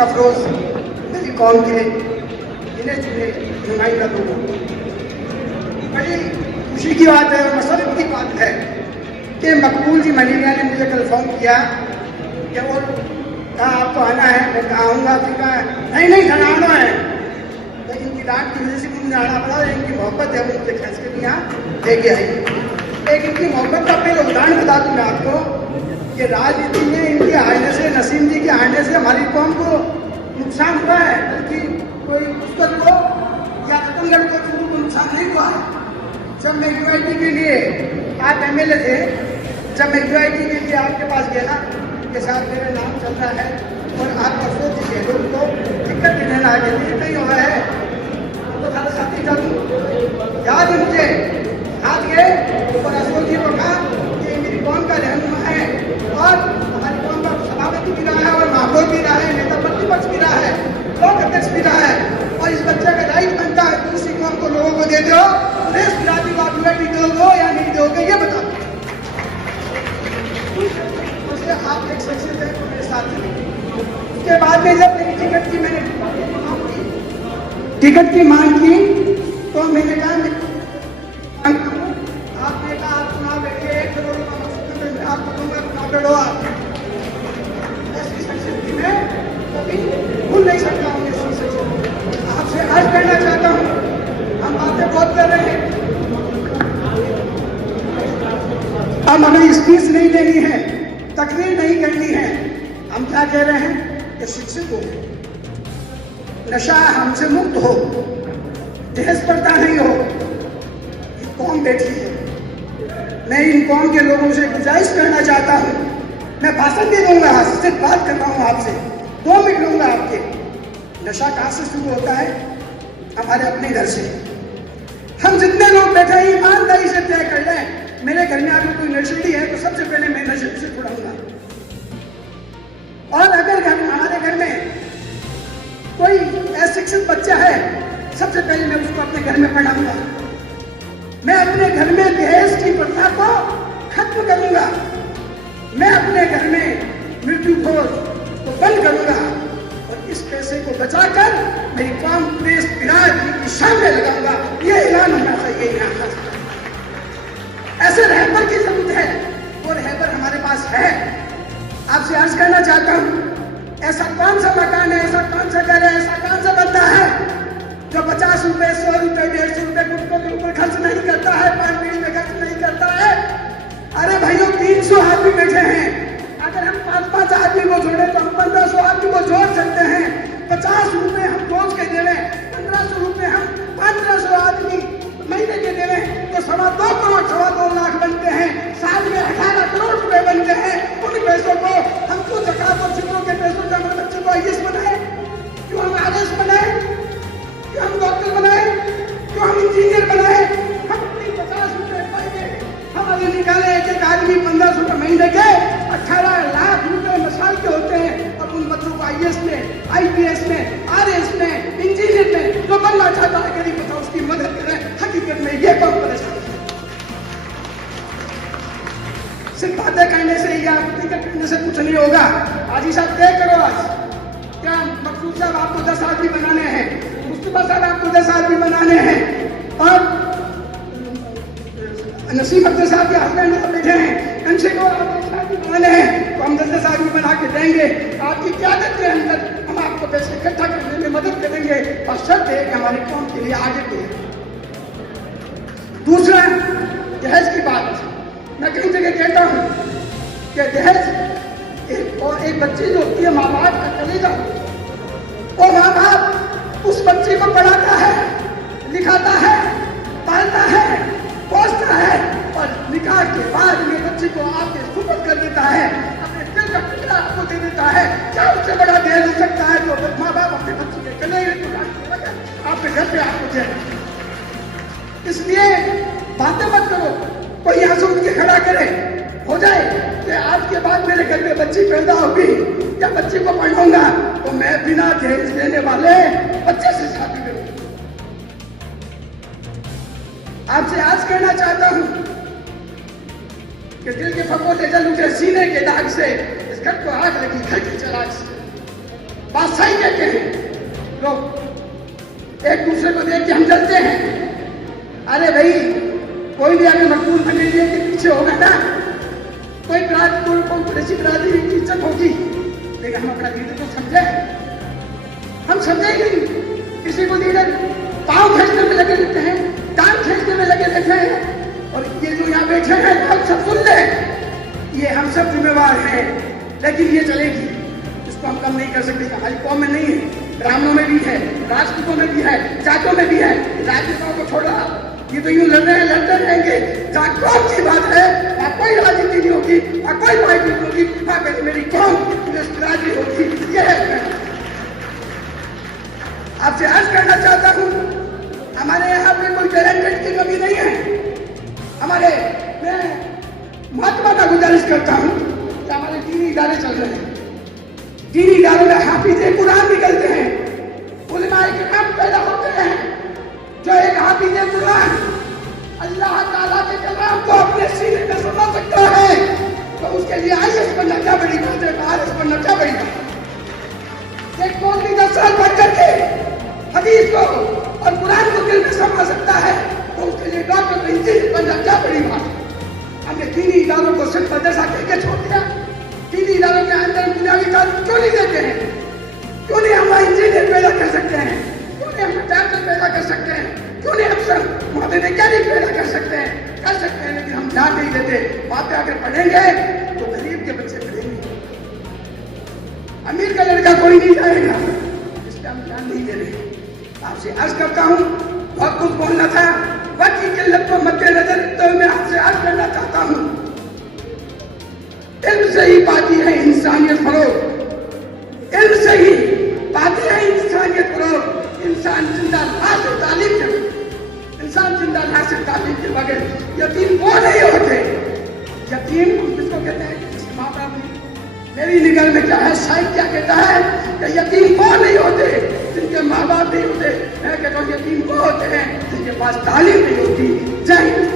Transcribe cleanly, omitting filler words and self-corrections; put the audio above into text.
अफरोज मेरी कौम के इन्हें चुने नुमाइंदा लोगों। बड़ी खुशी की बात है और मसरत की बात है कि मकबूल जी मनीरिया ने मुझे कल फोन किया कि वो कहा आपको आना है, मैं कहा आऊँगा, फिर कहा नहीं ठहराना है, तो इनकी डांट की वजह से मुझे आना पड़ा। इनकी मोहब्बत है, वो मुझे खींच के यहाँ लेके आई। एक इनकी मोहब्बत का पहले उदाहरण बता दूँ मैं आपको कि राजनीति में इनके आने से, नसीम जी के आने से हमारी कौम को नुकसान हुआ है, बल्कि कोई पुस्तक को या रतनगढ़ को चूरू को नुकसान नहीं हुआ है। जब मैं यूआईटी के लिए, आप एमएलए थे, जब मैं यूआईटी के लिए आपके पास गया ना के साथ मेरा नाम चल रहा है और आप अफरोज जी गहलोत को टिकट देने आगे नहीं हुआ है, तो सारा साथी जाऊँ याद है मुझे, हाथ गए और अफरोज जी को कहा कि मेरी कौम का रहनुमा है और हमारी कौम का सभापति भी रहा है और महापौर भी रहा है, नेता प्रतिपक्ष भी रहा है, लोक अध्यक्ष भी रहा है, और इस बच्चे का राइट बनता है दूसरी कौम को लोगों को दे दो, देश बिरादरी को आप यूआईटी दोगे या नहीं दोगे ये बता दो। उससे आप एक शख्सियत है मेरे साथ में। उसके बाद में जब मेरी टिकट की मैंने टिकट की मांग की तो मैंने कहा आपने कहा आप चुनाव लड़िए, 1 करोड़ का मकसद मैं आपको दूंगा, चुनाव लड़ो आप। ऐसी शख्सियत की मैं कभी भूल नहीं सकता हूँ। आपसे आज कहना चाहता हूँ, हम बातें बहुत कर रहे हैं, हम हमें स्पीच नहीं देनी है, तकरीर नहीं करनी है। हम क्या कह रहे हैं कि शिक्षित हो, नशा हमसे मुक्त हो, दहेज प्रथा नहीं हो। कौम बैठी है, मैं इन कौम के लोगों से गुजारिश करना चाहता हूँ, मैं भाषण भी दूंगा, सिर्फ बात कर रहा हूँ आपसे, 2 मिनट लूंगा आपके। नशा कहाँ से शुरू होता है? हमारे अपने घर से। हम जितने लोग बैठे हैं ईमानदारी से तय कर लें, मेरे घर में अगर कोई नशेड़ी है तो सबसे पहले मैं नशे से छुड़ाऊंगा। और अगर हमारे घर में कोई अशिक्षित बच्चा है, सबसे पहले मैं उसको अपने घर में पढ़ाऊंगा। मैं अपने घर में दहेज की प्रथा को खत्म करूंगा। मैं अपने घर में मृत्यु भोज को बंद करूंगा और इस पैसे को बचाकर मेरी कौम, देश, बिरादरी की शान में लगाऊंगा। ये ऐलान होना चाहिए यहाँ। ऐसे रहबर की जरूरत है, वो रहबर हमारे पास है। आपसे अर्ज करना चाहता हूँ, ऐसा कौन सा मकान है, ऐसा कौन सा घर है, ऐसा कौन सा बंदा है जो 50 रुपए, 100 रुपए, 150 रुपए गुटकों के ऊपर खर्च नहीं करता है, पान पीने में खर्च नहीं करता है। अरे भाइयों, 300 आदमी बैठे हैं, अगर हम 5-5 आदमी को जोड़े तो हम 1500 आदमी को जोड़ सकते हैं। 50 रुपए हम रोज के दे रहे, 1500 रुपए हम 1500 आदमी महीने के दे रहे, तो 2.25 करोड़, 2.25 लाख बनते हैं। साल में 18 करोड़ रुपए बनते हैं। उन पैसों को हम क्यों ज़कात और फिक्रों के पैसों से हमारे बच्चे को आईएएस बनाए, क्यों हम आरएस बनाए, क्यों हम डॉक्टर बनाए, क्यों हम इंजीनियर बनाए? हम अपनी 50 रुपए महीने हम अगर निकाले, एक आदमी 1500 रुपए महीने के 18 लाख रुपए मसाल के होते हैं। और उन बच्चों को आईएएस में, आईपीएस में, आरएस में, इंजीनियर में जो बनना चाहता है, गरीब बच्चा उसकी मदद करें। हकीकत में ये कौन परेशान है? सिर्फ बातें कहने से या टिकट करने से कुछ नहीं होगा। हाजी साहब तय करो आज, क्या मकसूद साहब आपको 10 आदमी बनाने हैं, मुस्तफा साहब आपको 10 आदमी बनाने हैं, और नसीम अख्तर साहब के हस्बैंड बैठे हैं, इनसे को आप 10 आदमी बनाने हैं, तो हम 10 आदमी बना के देंगे। आपकी क्यादत के अंदर हम आपको पैसे इकट्ठा करने में मदद करेंगे, और शर्त है कि हमारी कौम के लिए आगे बढ़े। दूसरा, दहेज की बात, मैं कई जगह कहता हूँ कि दहेज एक बच्ची जो होती है, माँ बाप का कलेजा, वो माँ बाप उस बच्चे को पढ़ाता है, लिखाता है, पालता है, पोसता है, और निकाह के बाद ये बच्चे को आपके सुपुर्द कर देता है, अपने दिल का टुकड़ा आपको दे देता है। क्या उससे बड़ा दहेज हो सकता है जो माँ बाप अपने बच्चे के कलेजे को आपके घर पे आपको दे? इसलिए बातें मत करो, कोई यहाँ से उठ के खड़ा करे, हो जाए कि आज के बाद मेरे घर में बच्ची पैदा होगी या बच्ची को पढ़ाऊंगा तो मैं बिना दहेज देने वाले बच्चे से शादी करूंगा। आपसे आज कहना चाहता हूं कि दिल के फकोटे जल उठे सीने के दाग से, इस घर को आग लगी घर की चिराग से। बादशाही कहते हैं लोग, एक दूसरे को देख के हम जलते हैं। अरे भाई, कोई भी आगे मकबूल बनने के पीछे होगा ना, कोई बिरादरी की इज्जत होगी, लेकिन हम अपना लीडर को समझे, हम समझे ही नहीं। किसी को लीडर पाँव खींचने में लगे रहते हैं, टांग खींचने में लगे रहते हैं, और ये जो यहाँ बैठे हैं हम सब सुन ले, ये हम सब जिम्मेवार हैं, लेकिन ये चलेगी, इसको हम कम नहीं कर सकते। हमारी कौम में नहीं है, ब्राह्मणों में भी है, राजपूतों में भी है, जाटों में भी है। राजपूतों को छोड़ा, ये तो यूं लड़ते रहेंगे। जहाँ कौम की बात है वहाँ कोई राजनीति नहीं होगी, वहाँ कोई पार्टी नहीं होगी, वहाँ मेरी कौम राजनीति होगी। ये है, आपसे अर्ज करना चाहता हूँ, हमारे यहाँ पे कोई टैलेंटेड की कमी नहीं है। मैं महात्मा का गुजारिश करता हूँ कि हमारे दीनी इदारे चल रहे हैं, दीनी इदारों में हाफिज़े कुरान निकलते हैं, उलमाए किराम पैदा होते हैं। जो एक हाफिज़े कुरान अल्लाह ताला के कलाम को अपने सीने में समा सकता है, तो उसके लिए आईएएस बनना क्या बड़ी बात है, आईएएस बनना क्या बड़ी बात है। एक मौलवी 10 साल पढ़ करके हदीस को और कुरान को दिल में समा सकता है, तो उसके लिए डॉक्टर इंजीनियर बनना क्या बड़ी बात है। हमने दीनी इदारों को सिर्फ मदरसा कहकर छोड़ दिया। दीनी इदारों के अंदर बुनियादी तालीम क्यों नहीं देते हैं? क्यों नहीं हम इंजीनियर पैदा कर सकते हैं? क्यों नहीं हम डॉक्टर पैदा कर सकते हैं? क्यों नहीं अफसर वैज्ञानिक पैदा कर सकते हैं? कर सकते हैं, लेकिन हम ध्यान नहीं देते। वहां पे आकर पढ़ेंगे तो गरीब के बच्चे पढ़ेंगे, अमीर का लड़का कोई नहीं जाएगा, इसलिए हम ध्यान नहीं दे रहे। आपसे अर्ज करता हूँ, बहुत कुछ बोलना था, वक्त की किल्लत को मद्देनजर रखते हुए मैं आपसे अर्ज करना चाहता हूँ, इल्म से ही पाती है इंसानियत फरोग, इल्म से ही पाती है इंसानियत फरोग। इंसान जिंदा लाश से तालीम के, इंसान जिंदा लाश से तालीम के बगैर यतीम वो नहीं होते। यतीम किसको कहते हैं? माँ बाप नहीं। मेरी निगाह में क्या है, शायद क्या कहता है कि यतीम वो नहीं होते जिनके माँ बाप नहीं होते। मैं कहता हूँ यतीम वो होते हैं जिनके पास तालीम नहीं होती। जय हिंद।